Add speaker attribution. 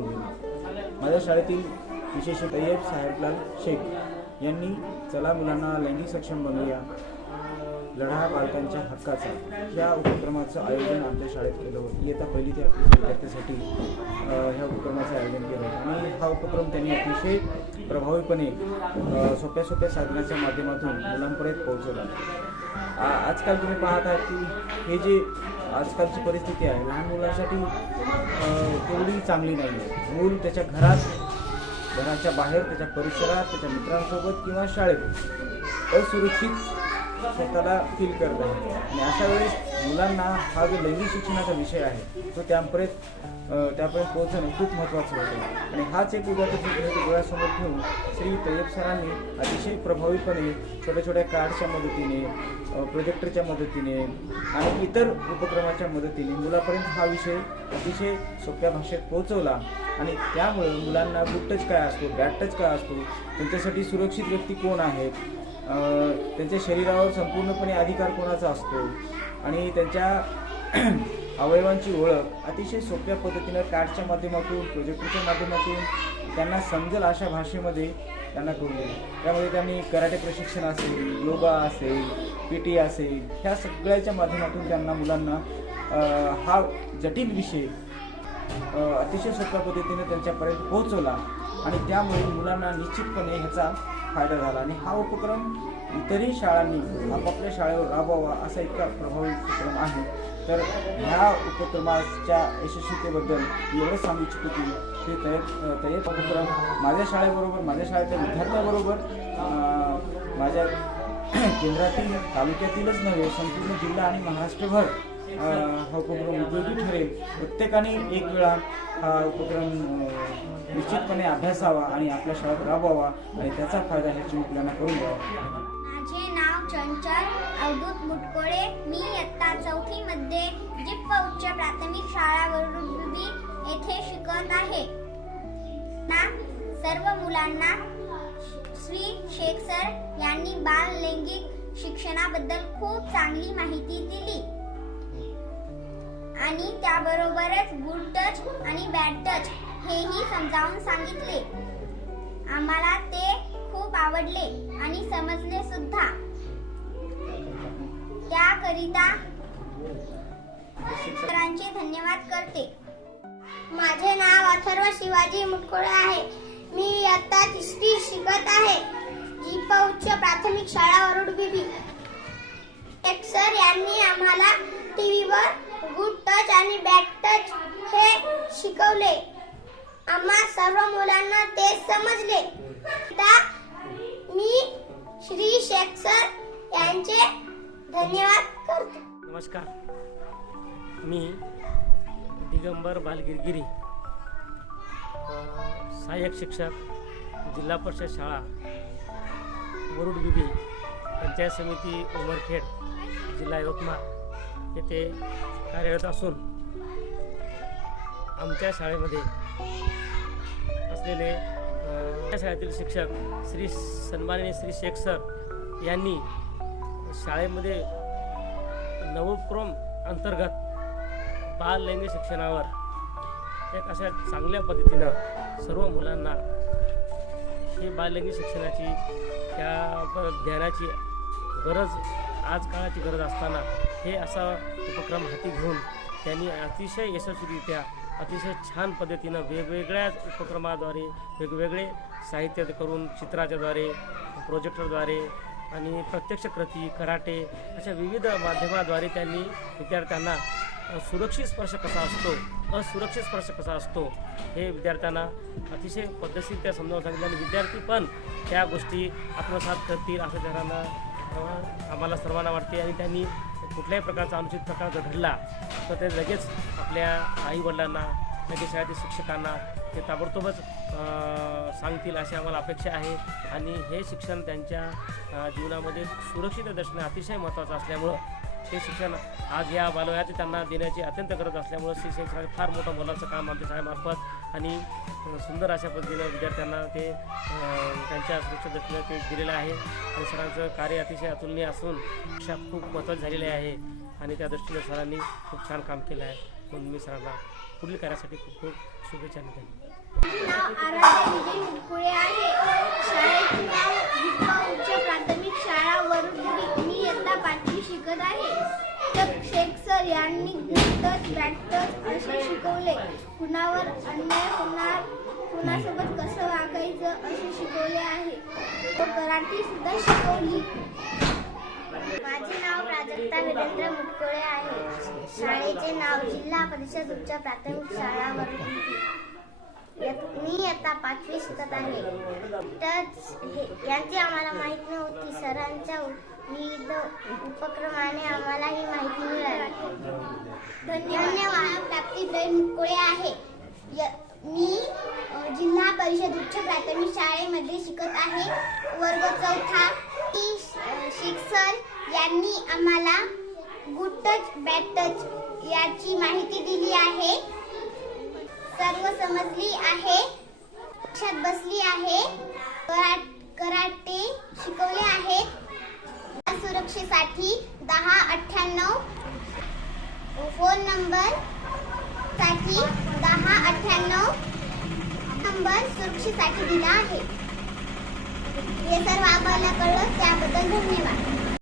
Speaker 1: करून दिली माझ्या शाळेतील विशेष तय्यब साहेबलाल शेख यांनी चला मुलांना लैंगिक सक्षम बनवूया. लढा बालकांच्या हक्काचा. या उपक्रमाचं आयोजन आमच्या शाळेत केलं होतं. इयत्ता पहिली ते विद्यार्थ्यासाठी ह्या उपक्रमाचं आयोजन केलं होतं. आणि हा उपक्रम त्यांनी अतिशय प्रभावीपणे सोप्या सोप्या साधनाच्या माध्यमातून मुलांपर्यंत पोहोचवला. आजकाल तुम्ही पाहत आहात की हे जे आजकालची परिस्थिती आहे लहान मुलांसाठी एवढी चांगली नाही आहे. मूल त्याच्या घरात घराच्या बाहेर त्याच्या परिसरात त्याच्या मित्रांसोबत किंवा शाळेत असुरक्षित स्वतःला फील करत आहे. आणि अशा वेळेस मुलांना हा जो लैंगिक शिक्षणाचा विषय आहे तो त्यापर्यंत त्यापर्यंत पोहोचणं खूप महत्त्वाचं होतं. आणि हाच एक उदाहरण डोळ्यासमोर ठेवून श्री तय्यब सरांनी अतिशय प्रभावीपणे छोट्या छोट्या कार्डच्या मदतीने प्रोजेक्टरच्या मदतीने आणि इतर उपक्रमाच्या मदतीने मुलापर्यंत हा विषय अतिशय सोप्या भाषेत पोहोचवला. आणि त्यामुळे मुलांना गुड टच काय असतो बॅड टच काय असतो त्यांच्यासाठी सुरक्षित व्यक्ती कोण आहेत त्यांच्या शरीरावर संपूर्णपणे अधिकार कोणाचा असतो आणि त्यांच्या अवयवांची ओळख अतिशय सोप्या पद्धतीनं कार्डच्या माध्यमातून प्रोजेक्टरच्या माध्यमातून त्यांना समजेल अशा भाषेमध्ये त्यांना करून त्यामध्ये त्यांनी कराटे प्रशिक्षण असेल योगा असेल पी टी असेल ह्या सगळ्याच्या माध्यमातून त्यांना मुलांना हा जटिल विषय अतिशय सोप्या पद्धतीने त्यांच्यापर्यंत पोहोचवला आणि त्यामुळे मुलांना निश्चितपणे ह्याचा फायदा झाला. आणि हा उपक्रम इतरही शाळांनी आपापल्या शाळेवर राबवावा असा इतका प्रभावी उपक्रम आहे. तर ह्या उपक्रमाच्या यशस्वीतेबद्दल एवढंच सांगू इच्छितो की हे तयार तयार उपक्रम माझ्या शाळेबरोबर माझ्या शाळेच्या विद्यार्थ्याबरोबर माझ्या केंद्रातील तालुक्यातीलच नव्हे संपूर्ण जिल्हा आणि महाराष्ट्रभर हा उपक्रम उपयोगी ठरेल. प्रत्येकाने एक वेळा हा उपक्रम निश्चितपणे अभ्यासावा आणि आपल्या शाळेत राबवावा आणि त्याचा फायदा ह्याची मुलांना करून द्यावा.
Speaker 2: नाव अवधूत मुटकोळे मी इयत्ता चौथी मध्ये जिप्प उच्च प्राथमिक शाळा वरुडी येथे शिकत आहे. ना सर्व मुलांना श्री शेख सर यांनी बाल लैंगिक शिक्षणाबद्दल खूप चांगली माहिती दिली. आणि त्याबरोबरच गुड टच आणि बॅड टच हेही समजावून सांगितले. आम्हाला ते खूप आवडले आणि समजले सुद्धा. त्याकरिता सरांचे धन्यवाद करते. माझे नाव अथर्व शिवाजी मुटकुळे आहे. मी इयत्ता तिसरी शिकत आहे. दीप उच्च प्राथमिक शाळा वरुड बीबी एक सर यांनी आम्हाला टीव्हीवर गुड टच आणि बॅड टच हे शिकवले. आम्हा सर्व मुलांना ते समजले. आता मी श्री शेख सर यांचे धन्यवाद करतो.
Speaker 3: नमस्कार. मी दिगंबर बालगिरगिरी सहाय्यक शिक्षक जिल्हा परिषद शाळा वरुड बिबी पंचायत समिती उमरखेड जिल्हा यवतमाळ येथे कार्यरत असून आमच्या शाळेमध्ये असलेले शाळेतील शिक्षक श्री सन्माननीय श्री शेख सर यांनी शाळेमध्ये नवोपक्रम अंतर्गत बाल लैंगिक शिक्षणावर एक अशा चांगल्या पद्धतीनं सर्व मुलांना ही बाललैंगिक शिक्षणाची त्या ज्ञानाची गरज आज काळाची गरज असताना हे असा उपक्रम हाती घेऊन त्यांनी अतिशय यशस्वीरित्या अतिशय छान पद्धतीनं वेगवेगळ्या उपक्रमाद्वारे वेगवेगळे साहित्य करून चित्राच्याद्वारे प्रोजेक्टरद्वारे आणि प्रत्यक्ष कृती कराटे अशा विविध माध्यमाद्वारे त्यांनी विद्यार्थ्यांना सुरक्षित स्पर्श कसा असतो असुरक्षित स्पर्श कसा असतो हे विद्यार्थ्यांना अतिशय पद्धतशीर समजावून सांगितलं. आणि विद्यार्थी पण त्या गोष्टी आत्मसात करतील असं त्यांना आम्हाला सर्वांना वाटते. आणि त्यांनी कुठल्याही प्रकारचा अनुचित प्रकार जर घडला तर ते लगेच आपल्या आईवडिलांना लगेच शाळेतील शिक्षकांना ते ताबडतोबच सांगतील अशी आम्हाला अपेक्षा आहे. आणि हे शिक्षण त्यांच्या जीवनामध्ये सुरक्षित दर्शन अतिशय महत्त्वाचं असल्यामुळं हे शिक्षण आज या बालवयात त्यांना देण्याची अत्यंत गरज असल्यामुळं श्री शिक्षण फार मोठं मोलाचं काम आमच्या शाळेमार्फत आणि सुंदर अशा पद्धतीनं विद्यार्थ्यांना ते त्यांच्या सुरक्षा दृष्टीनं ते दिलेलं आहे. आणि सरांचं कार्य अतिशय अतुलनीय असून शिक्षा खूप महत्त्वाची झालेली आहे. आणि त्या दृष्टीनं सरांनी खूप छान काम केलं आहे. कोण मी पुढील कार्यासाठी खूप खूप शुभेच्छा देतो.
Speaker 2: माझे नाव आहे प्राथमिक मी शिकत आहे तर शेख सर यांनी गुटच बॅटच असे शिकवले कुणावर अन्याय होणार कुणासोबत कसं वागायचं असे शिकवले आहे व कराठी सुद्धा शिकवली माझे नाव प्राजक्ता वीरेंद्र मुटकुळे आहे. शाळेचे नाव जिल्हा परिषद उच्च प्राथमिक शाळा वरुडगिरी मी आता पाचवी शिकत आहे. तर हे- यांची आम्हाला माहिती नव्हती. सरांच्या विविध उपक्रमाने आम्हाला ही माहिती मिळाली. धन्यवाद. प्राप्ती मुकुळे आहे. य- मी जिल्हा परिषद उच्च प्राथमिक शाळेमध्ये शिकत आहे. वर्ग चौथा ती शिक्षण यांनी आम्हाला गुड टच बॅड टच याची माहिती दिली आहे. सर्व समजली आहे. लक्षात बसली आहे. कराट कराटे शिकवले आहेत. सुरक्षेसाठी दहा अठ्ठ्याण्णव फोन नंबरसाठी दहा अठ्ठ्याण्णव नंबर सुरक्षेसाठी दिला आहे. हे सर्व आम्हाला कळलं त्याबद्दल धन्यवाद.